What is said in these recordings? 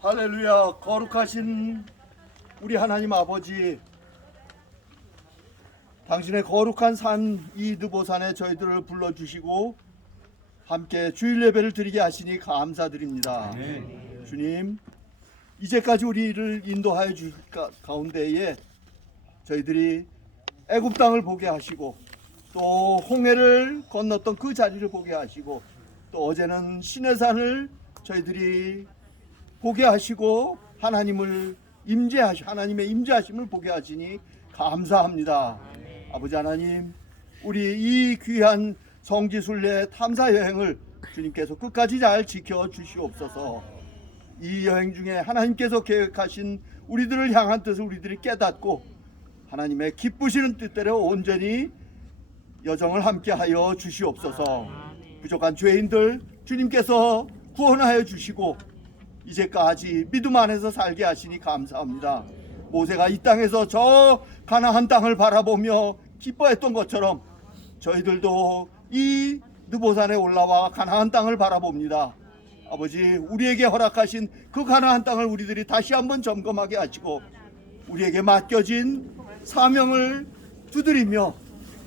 할렐루야 거룩하신 우리 하나님 아버지. 당신의 거룩한 산 이드보산에 저희들을 불러주시고 함께 주일 예배를 드리게 하시니 감사드립니다. 주님 이제까지 우리를 인도하여 주실 가- 가운데에 저희들이 애굽 땅을 보게 하시고 또 홍해를 건넜던 그 자리를 보게 하시고 또 어제는 시내산을 저희들이 보게 하시고 하나님을 임재하시 하나님의 임재하심을 보게 하시니 감사합니다. 아버지 하나님, 우리 이 귀한 성지순례 탐사 여행을 주님께서 끝까지 잘 지켜 주시옵소서. 이 여행 중에 하나님께서 계획하신 우리들을 향한 뜻을 우리들이 깨닫고 하나님의 기쁘시는 뜻대로 온전히 여정을 함께하여 주시옵소서. 부족한 죄인들 주님께서 구원하여 주시고 이제까지 믿음 안에서 살게 하시니 감사합니다. 모세가 이 땅에서 저 가나안 땅을 바라보며 기뻐했던 것처럼 저희들도 이 느보산에 올라와 가나안 땅을 바라봅니다. 아버지 우리에게 허락하신 그 가나안 땅을 우리들이 다시 한번 점검하게 하시고 우리에게 맡겨진 사명을 두드리며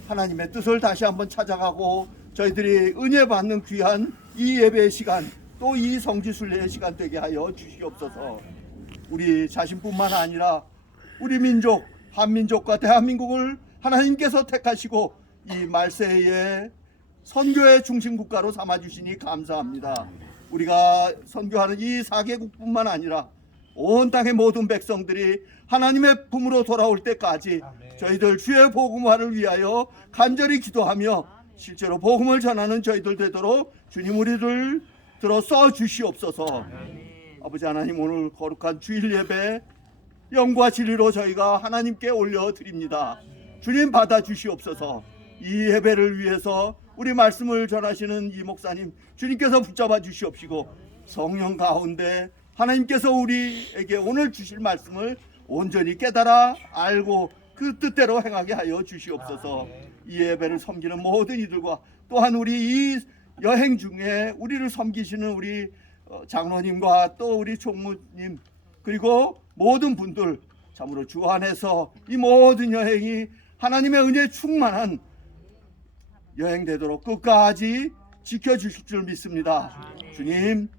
하나님의 뜻을 다시 한번 찾아가고 저희들이 은혜 받는 귀한 이 예배의 시간 또 이 성지순례의 시간 되게 하여 주시옵소서. 우리 자신뿐만 아니라 우리 민족 한민족과 대한민국을 하나님께서 택하시고 이 말세에 선교의 중심 국가로 삼아 주시니 감사합니다. 우리가 선교하는 이 4개국뿐만 아니라 온 땅의 모든 백성들이 하나님의 품으로 돌아올 때까지 저희들 주의 복음화를 위하여 간절히 기도하며 실제로 복음을 전하는 저희들 되도록 주님 우리를 들어 써 주시옵소서. 아버지 하나님 오늘 거룩한 주일 예배 영과 진리로 저희가 하나님께 올려 드립니다. 주님 받아 주시옵소서. 이 예배를 위해서 우리 말씀을 전하시는 이 목사님 주님께서 붙잡아 주시옵시고 성령 가운데 하나님께서 우리에게 오늘 주실 말씀을 온전히 깨달아 알고 그 뜻대로 행하게 하여 주시옵소서. 이 예배를 섬기는 모든 이들과 또한 우리 이 여행 중에 우리를 섬기시는 우리 어, 장로님과 또 우리 총무님 그리고 모든 분들 참으로 주 안에서 이 모든 여행이 하나님의 은혜 충만한 여행 되도록 끝까지 지켜주실 줄 믿습니다. 주님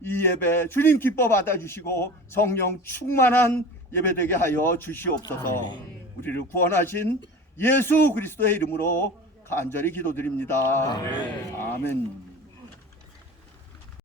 이 예배 주님 기뻐 받아주시고 성령 충만한 예배 되게 하여 주시옵소서. 우리를 구원하신 예수 그리스도의 이름으로 간절히 기도드립니다. 아멘.